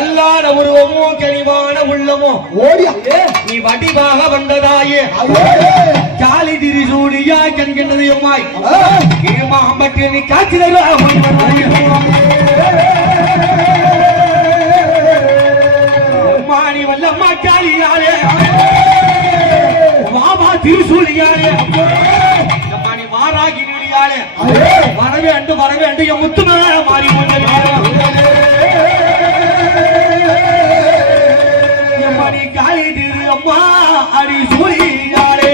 கல்லான உருவமோ கனிவான உள்ளமோ ஓடியா நீ வடிவாக வந்ததாயே காலி திரிசூடியா கண்கின்றதையுமாய் மாம்பட்டு நீ காட்சிதரா மாணி வல்லம்மா காளியாரே மாமா திரிசூலியாரே மாணி வாராகி நடிகாரே வரவே அண்டு என் முத்துமா மாறி மாணி காளி திரு அம்மா அடி சூலியாரே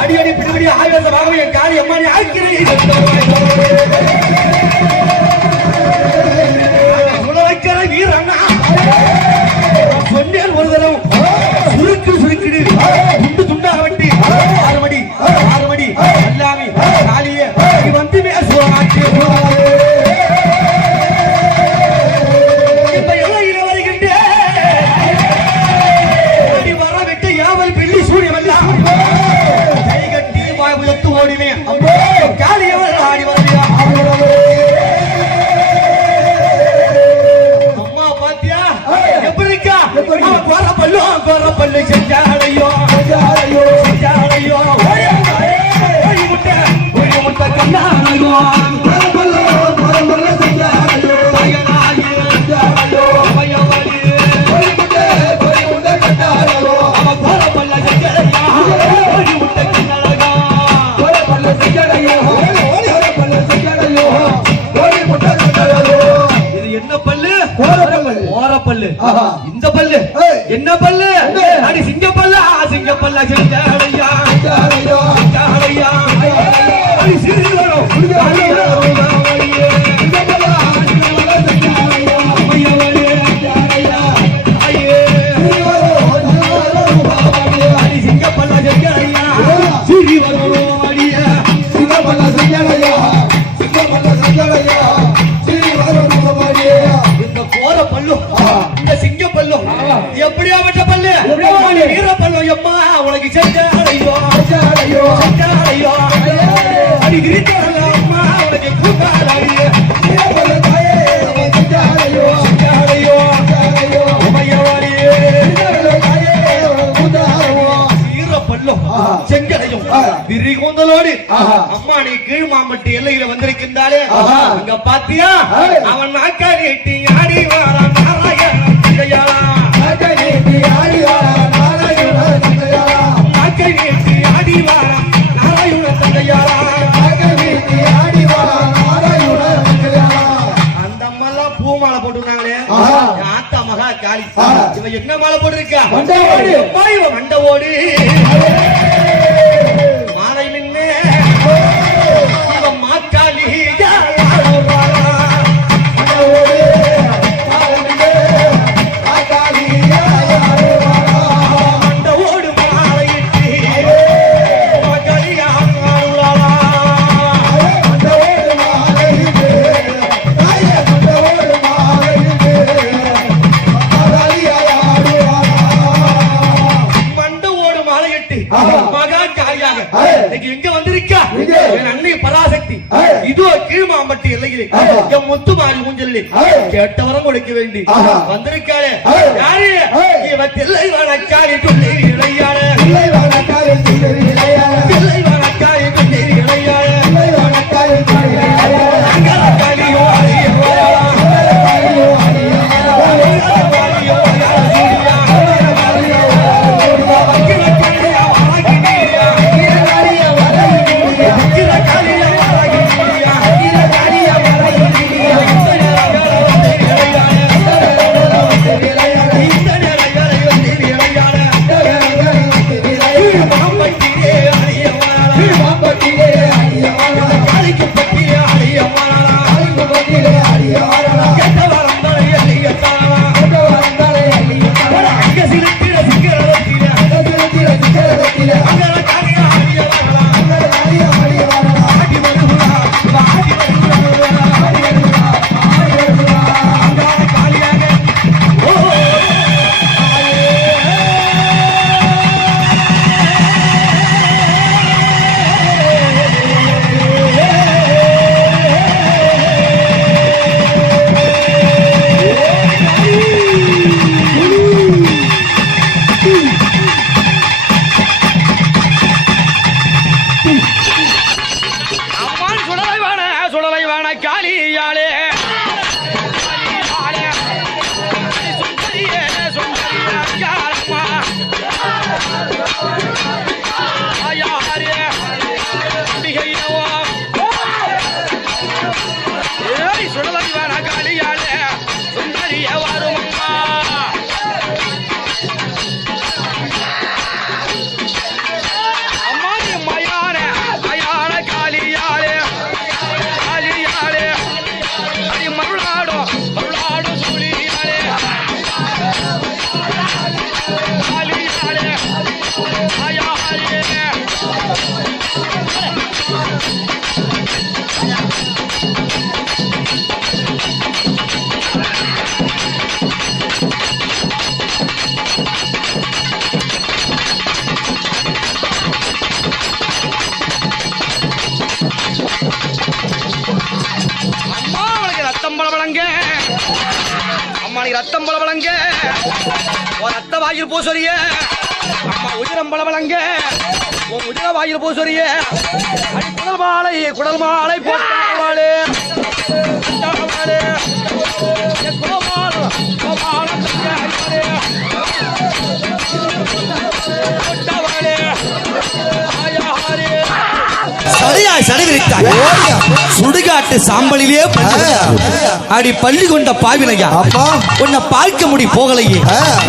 அடியடி பிடிபடி ஆயுதமாகவே என் காளி அம்மானி ஆக்கிறேன் வீரண்ணா சொன்னேன் ஒரு தரம் சுருக்கிடு துண்டு துண்டாக வெட்டி ஆறு மடி எல்லாமே காளியே நீ வந்து பேசுவாச்சு இந்த எல்லையில வருகின்றேன் வர விட்டு யாவல் பிள்ளி சூரியவெல்லாம் கை கட்டி வாய்ப்பு ஓடினேன் காளியவர் ஆடி வருவியா அம்மா பாத்தியா எப்படி இருக்கா கோரப்பல்லு செஞ்சாலையோ முட்டை கண்ணாலையோ இந்த பல்லு என்ன பல்லு அடி சிங்க பல்லா செஞ்சாலையா அடி சிறு வரும் சிங்க பல்லா செஞ்சாலையா சிறி வரும் அடிய சிங்க பல்லா செஞ்சாலையா எப்படியாப்பட்ட பல்லு வீர பல்லு எம்மா உனக்கு செஞ்சாலையோ அடி கிரித்தால அம்மா உனக்கு கூட்டாலையோ செங்கடையும் விரிகூந்தலோடு அம்மா நீ கீழ் மாம்பட்டி எல்லையில வந்திருக்கின்றாலே அங்க பாத்தியா அவன் நாக்காடி எட்டி ஆடி வாரான் அந்த அம்மா பூமாலை போட்டுருந்தாங்களே ஆத்தா மகா காளி இவன் என்ன மாலை போட்டிருக்கா மண்டவோடு மாலை நின்று இவன் மாக்காளி மாம்பட்டி எல்லையிலே என் முத்து மாறி ஊஞ்சலிலே கேட்டவரம் கொடுக்க வேண்டி வந்திருக்காளே யாரு இவ தில்லை வணக்காரி துள்ளி இளையாள தில்லை வணக்காரி துள்ளி இளையாள தில்லை வணக்காரி துள்ளி இளையாள தில்லை வணக்காரி துள்ளி இளையாள அங்கரகாலியோ அழியோ அங்கரகாலியோ அழியோ அங்கரகாலியோ அழியோ அங்கரகாலியோ அங்கரகாலியோ வாகினியா அங்கரகாலியோ வாகினியா அங்கரகாலியோ வாகினியா அங்கரகாலியோ வாகினியா ரத்தம் பலவலங்க ஒரு ரத்த வாயில் பூசொரிய அம்மா உதிரம் பலவலங்க உன் உதிர வாயில் பூசொரிய அடி குடல் மாலை போட்டாளே சுடுகாட்டு சாம்பலிலே அடி பள்ளி கொண்ட பாவிலையா உன்னை பார்க்க முடி போகலையே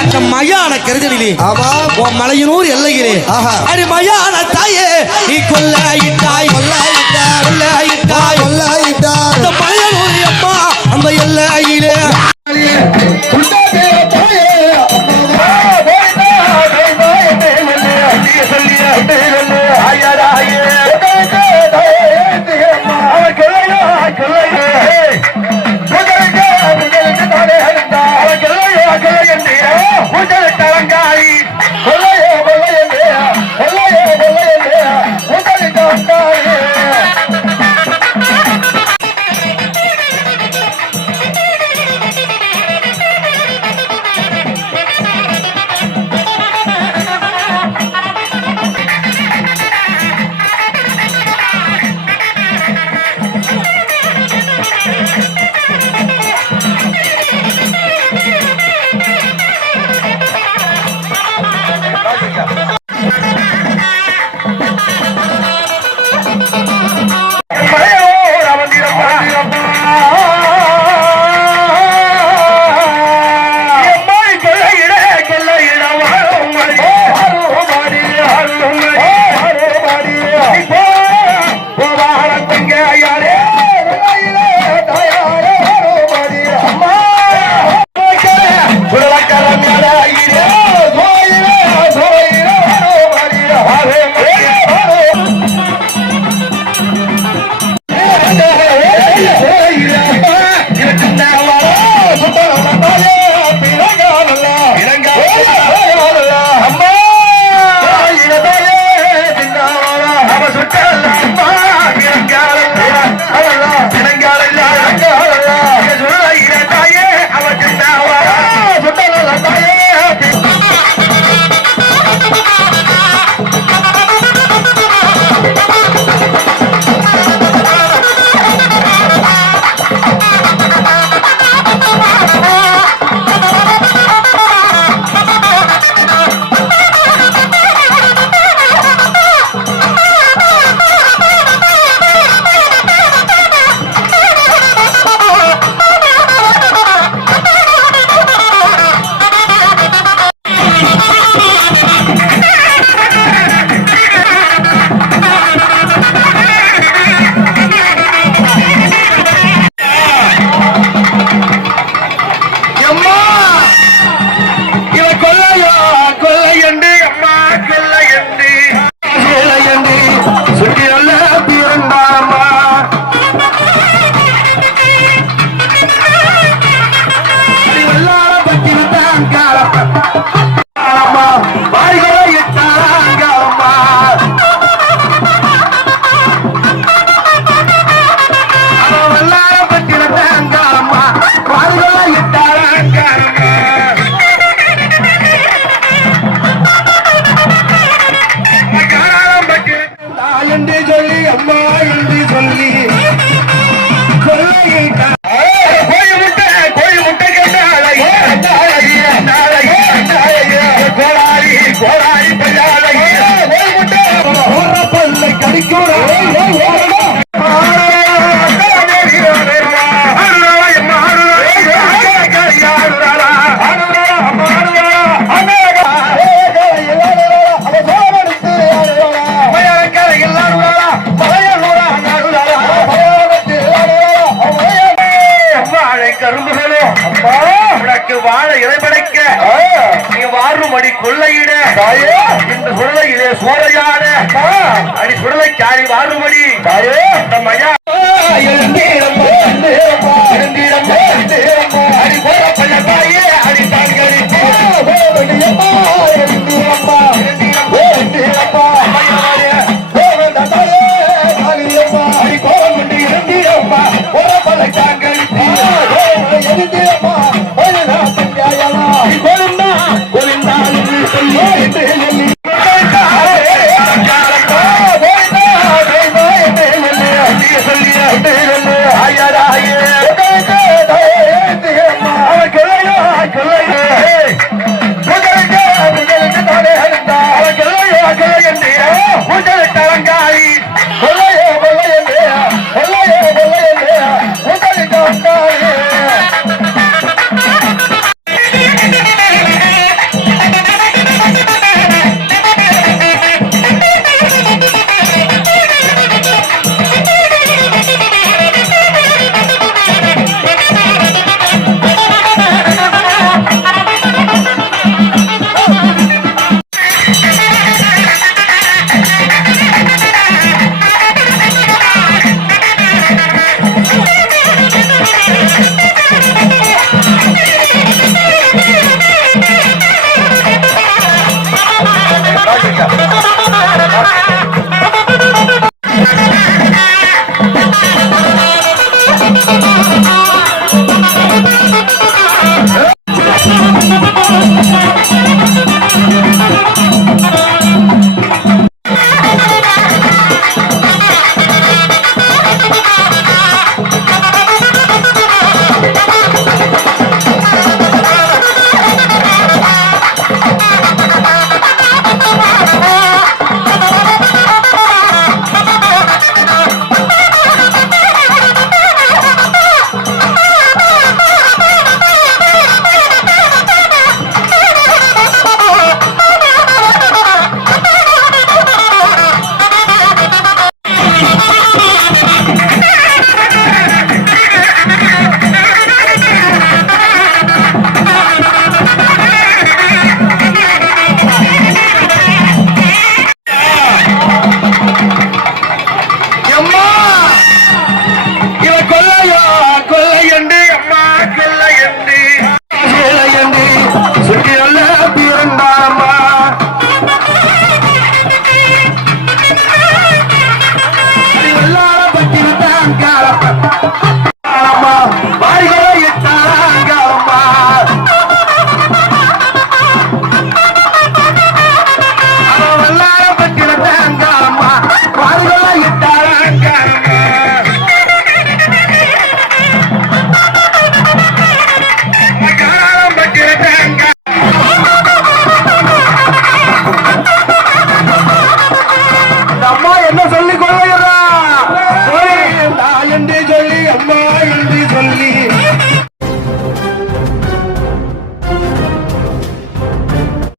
அந்த மயான கருதலிலே உன் மலையனூர் எல்லையிலே அடி மயான தாயே நீ கொல்லாயிட்டாய் கொல்லாயிட்டாய் கொல்லாயிட்டாய் அந்த மலையனூர் அம்மா அந்த எல்லையிலே